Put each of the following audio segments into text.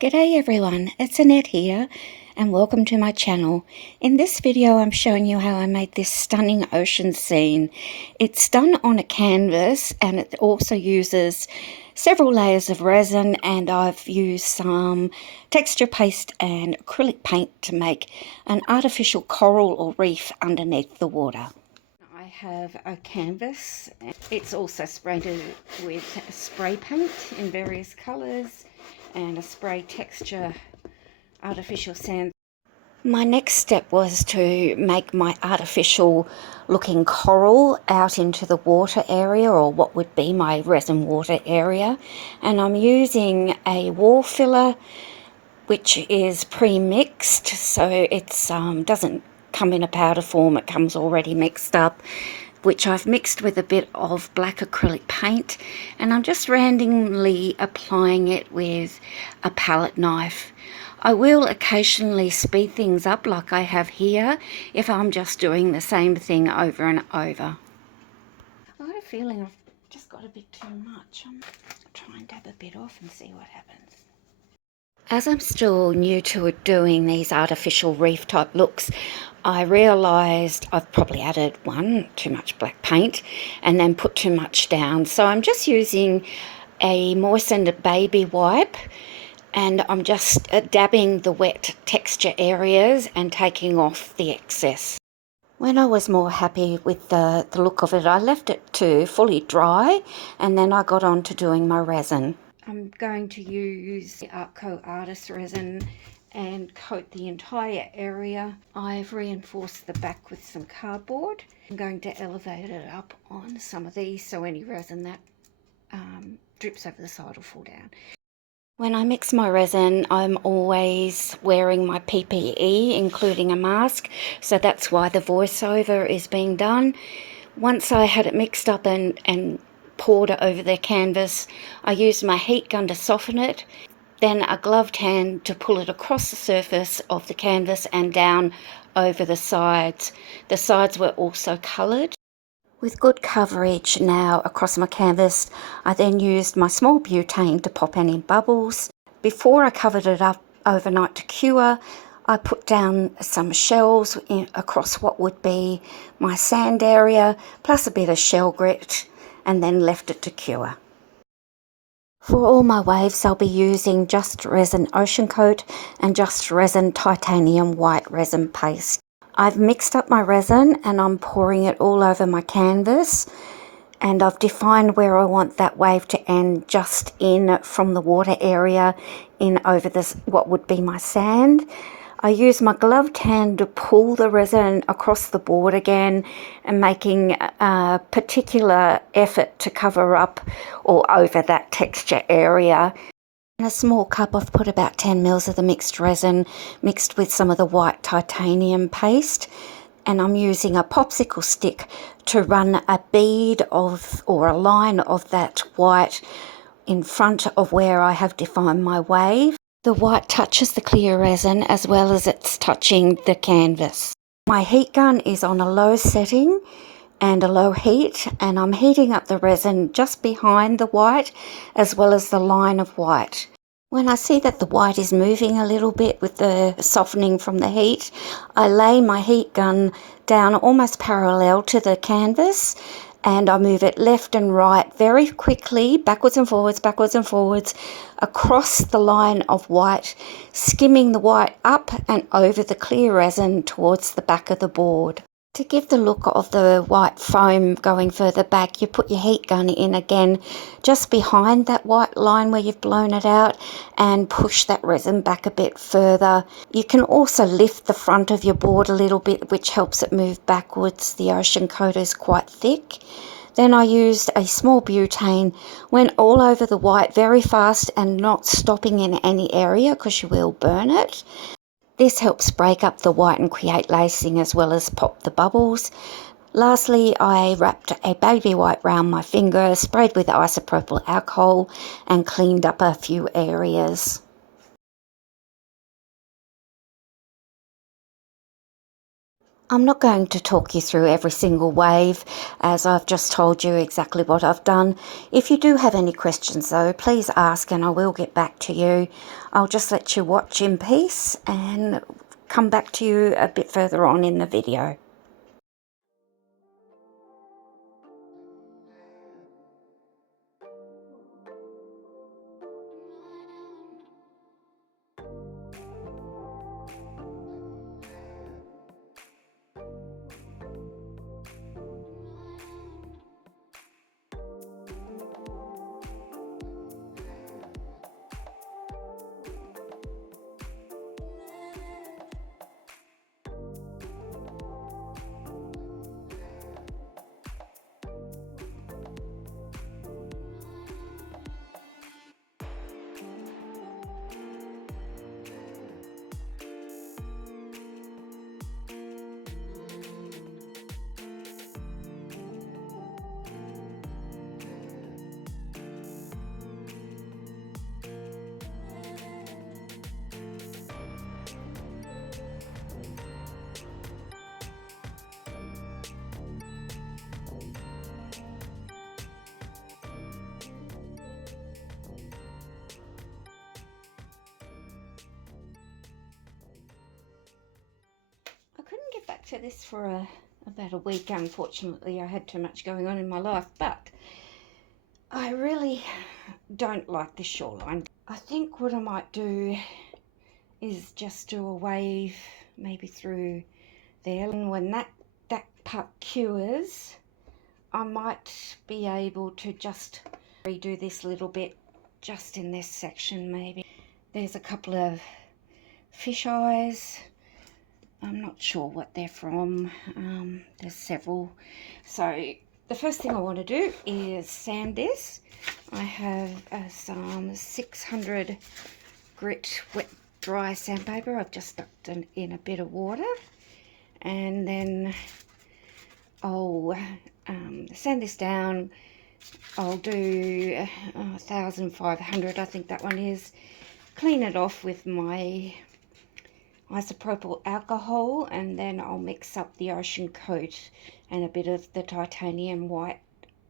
G'day everyone, it's Annette here and welcome to my channel. In this video I'm showing you how I made this stunning ocean scene. It's done on a canvas and it also uses several layers of resin, and I've used some texture paste and acrylic paint to make an artificial coral or reef underneath the water. I have a canvas. It's also sprayed with spray paint in various colours and a spray texture artificial sand. My next step was to make my artificial looking coral out into the water area, or what would be my resin water area, and I'm using a wall filler which is pre-mixed, so it doesn't come in a powder form, it comes already mixed up, which I've mixed with a bit of black acrylic paint, and I'm just randomly applying it with a palette knife. I will occasionally speed things up like I have here if I'm just doing the same thing over and over. I got a feeling I've just got a bit too much. I'm going to try and dab a bit off and see what happens. As I'm still new to doing these artificial reef type looks, I realised I've probably added too much black paint and then put too much down. So I'm just using a moistened baby wipe, and I'm just dabbing the wet texture areas and taking off the excess. When I was more happy with the look of it, I left it to fully dry, and then I got on to doing my resin. I'm going to use the Artco Artist resin and coat the entire area. I've reinforced the back with some cardboard. I'm going to elevate it up on some of these so any resin that drips over the side will fall down. When I mix my resin, I'm always wearing my PPE, including a mask, so that's why the voiceover is being done. Once I had it mixed up and poured it over the canvas, I used my heat gun to soften it, then a gloved hand to pull it across the surface of the canvas and down over the sides. The sides were also coloured. With good coverage now across my canvas, I then used my small butane to pop any bubbles. Before I covered it up overnight to cure, I put down some shells across what would be my sand area, plus a bit of shell grit, and then left it to cure. For all my waves, I'll be using Just Resin Oceancote and Just Resin Titanium White Resin Paste. I've mixed up my resin and I'm pouring it all over my canvas, and I've defined where I want that wave to end, just in from the water area in over this what would be my sand. I use my gloved hand to pull the resin across the board again and making a particular effort to cover up or over that texture area. In a small cup I've put about 10 mils of the mixed resin mixed with some of the white titanium paste, and I'm using a popsicle stick to run a bead of or a line of that white in front of where I have defined my wave. The white touches the clear resin as well as it's touching the canvas. My heat gun is on a low setting and a low heat, and I'm heating up the resin just behind the white as well as the line of white. When I see that the white is moving a little bit with the softening from the heat, I lay my heat gun down almost parallel to the canvas, and I move it left and right very quickly, backwards and forwards, across the line of white, skimming the white up and over the clear resin towards the back of the board. To give the look of the white foam going further back, you put your heat gun in again just behind that white line where you've blown it out and push that resin back a bit further. You can also lift the front of your board a little bit, which helps it move backwards. The Oceancote is quite thick. Then I used a small butane, went all over the white very fast and not stopping in any area because you will burn it. This helps break up the white and create lacing as well as pop the bubbles. Lastly, I wrapped a baby wipe round my finger, sprayed with isopropyl alcohol and cleaned up a few areas. I'm not going to talk you through every single wave, as I've just told you exactly what I've done. If you do have any questions though, please ask and I will get back to you. I'll just let you watch in peace and come back to you a bit further on in the video. I couldn't get back to this for about a week, unfortunately. I had too much going on in my life, but I really don't like this shoreline. I think what I might do is just do a wave maybe through there, and when that part cures, I might be able to just redo this little bit just in this section. Maybe there's a couple of fish eyes. I'm not sure what they're from. There's several. So the first thing I want to do is sand this. I have some 600 grit wet dry sandpaper. I've just stuck it in a bit of water, and then I'll sand this down. I'll do 1,500, I think that one is. Clean it off with my isopropyl alcohol, and then I'll mix up the Oceancote and a bit of the titanium white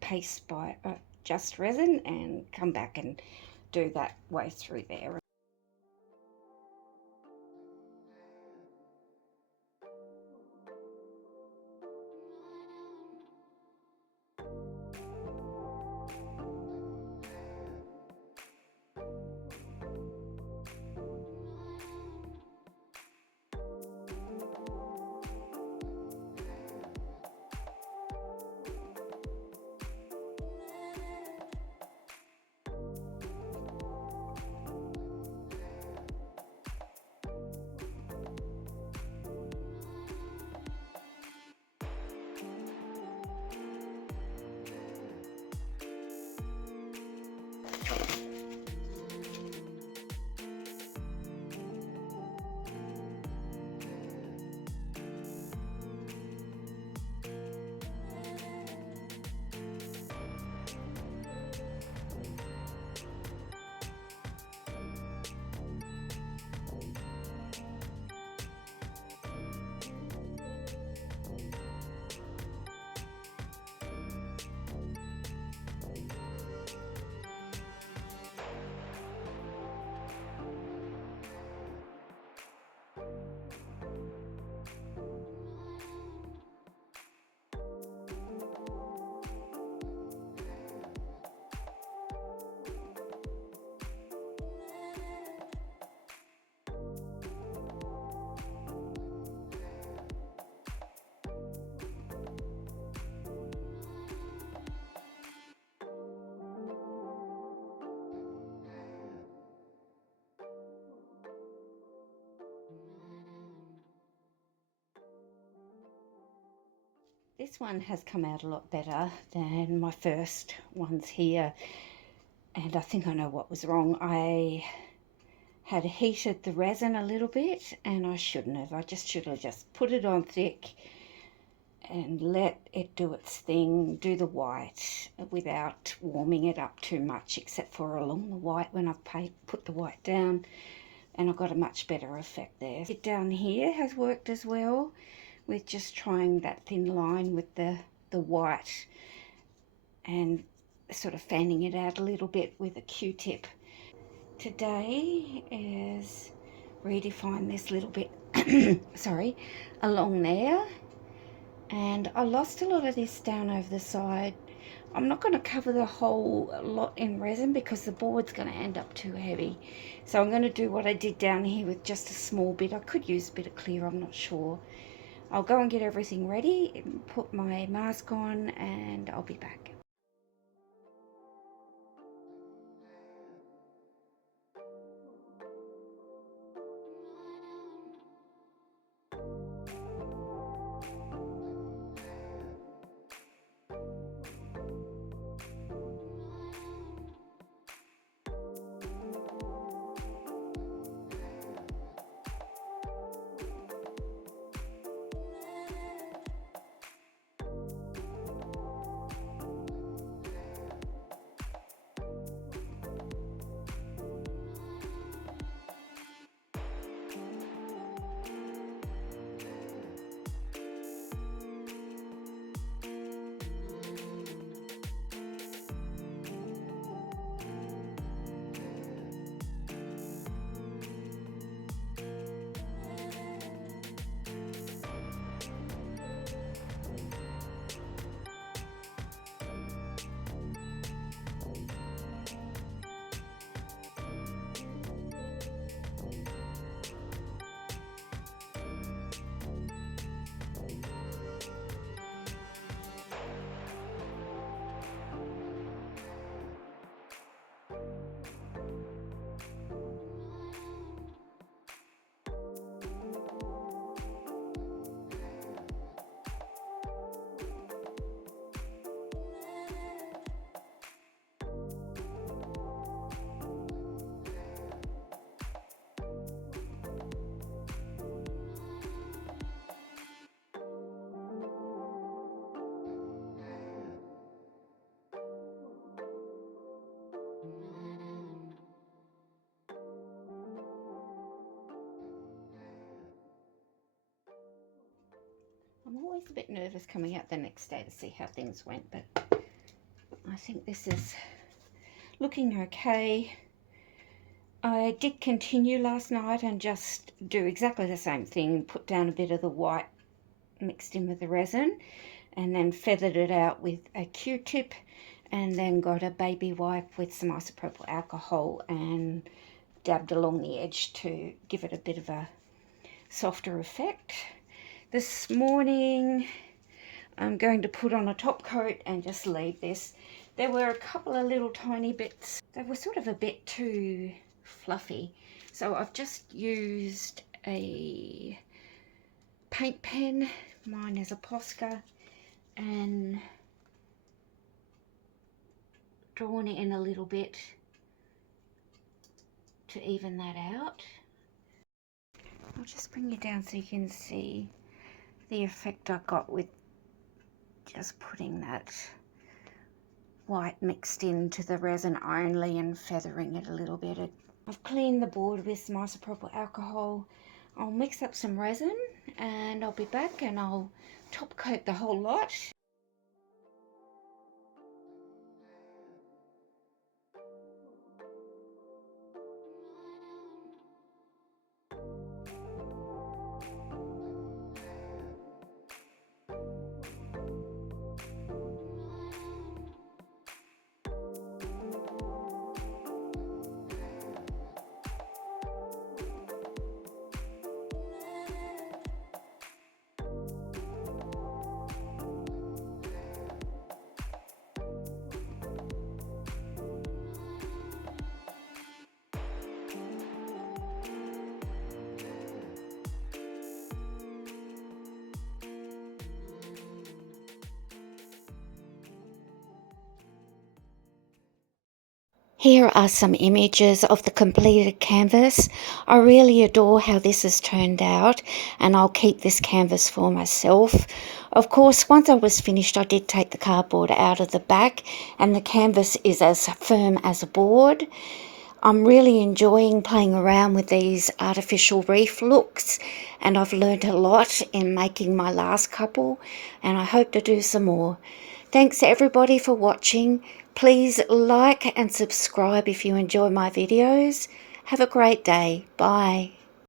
paste by Just Resin, and come back and do that way through there. This one has come out a lot better than my first ones here, and I think I know what was wrong. I had heated the resin a little bit, and I shouldn't have. I should have just put it on thick and let it do its thing, do the white without warming it up too much, except for along the white when I've put the white down, and I got a much better effect there. It down here has worked as well with just trying that thin line with the white and sort of fanning it out a little bit with a Q-tip. Today is redefine this little bit, sorry, along there. And I lost a lot of this down over the side. I'm not going to cover the whole lot in resin because the board's going to end up too heavy. So I'm going to do what I did down here with just a small bit. I could use a bit of clear, I'm not sure. I'll go and get everything ready, put my mask on, and I'll be back. I'm always a bit nervous coming out the next day to see how things went, but I think this is looking okay. I did continue last night and just do exactly the same thing, put down a bit of the white mixed in with the resin and then feathered it out with a Q-tip, and then got a baby wipe with some isopropyl alcohol and dabbed along the edge to give it a bit of a softer effect. This morning I'm going to put on a top coat and just leave this. There were a couple of little tiny bits. They were sort of a bit too fluffy. So I've just used a paint pen. Mine is a Posca, and drawn it in a little bit to even that out. I'll just bring you down so you can see the effect I got with just putting that white mixed into the resin only and feathering it a little bit. I've cleaned the board with some isopropyl alcohol. I'll mix up some resin and I'll be back and I'll top coat the whole lot. Here are some images of the completed canvas. I really adore how this has turned out, and I'll keep this canvas for myself. Of course, once I was finished, I did take the cardboard out of the back, and the canvas is as firm as a board. I'm really enjoying playing around with these artificial reef looks, and I've learned a lot in making my last couple, and I hope to do some more. Thanks everybody for watching. Please like and subscribe if you enjoy my videos. Have a great day. Bye.